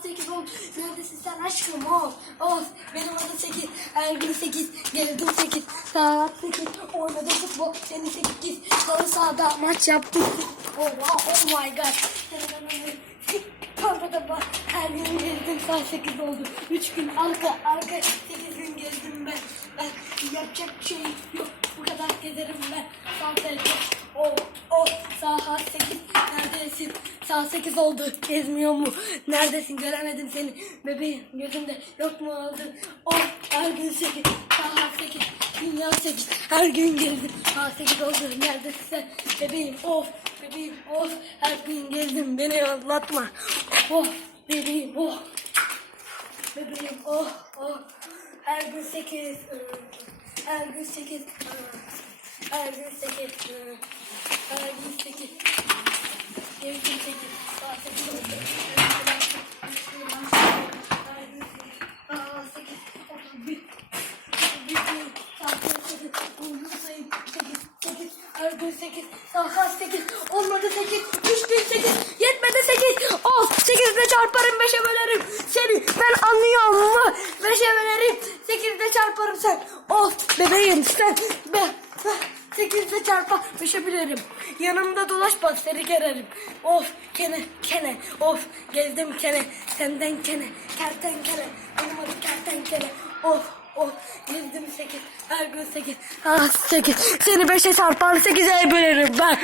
saat 8 oldu. Neredesin sen aşkım? Of of. Benim adım 8. Her gün 8. Geldim 8. Saat 8. Oynadım futbol. Seni 8. Halı sahada maç yaptık. Oh, wow, oh my god. Kanka bak her gün gezdim saat 8 oldu. 3 gün arka arka 8 gün gezdim ben. Ben yapacak şey yok. Bu kadar gezerim ben. Saat 8. Oh oh saat 8. Neredesin? Saat 8 oldu. Gezmiyor mu? Neredesin? Göremedim seni. Bebeğim gözümde yok mu oldun? Oh her gün 8. Saat 8. Dünya 8. Her gün gezdim. Saat 8 oldu. Neredesin sen? Bebeğim of. Bebeğim of. Her gün gezdim. Beni anlatma. Oh bebeğim oh. Bebeğim oh oh. Her gün 8. Her gün 8. Her gün 8. Her gün 8 gün 8, daha 8, olmadı 8, 3 gün 8, yetmedi 8, ol 8'de çarparım 5'e bölerim seni ben anlıyorum mu? 5'e bölerim 8'de çarparım sen ol bebeğim sen be, be. 8'de çarpa düşebilirim. Yanımda dolaş bak seni kererim. Of kene kene. Of gezdim kene. Senden kene kertenkele benim adım kertenkele of of. Gezdim 8 her gün 8 ah 8 seni 5'e çarpar 8'e bölerim ben.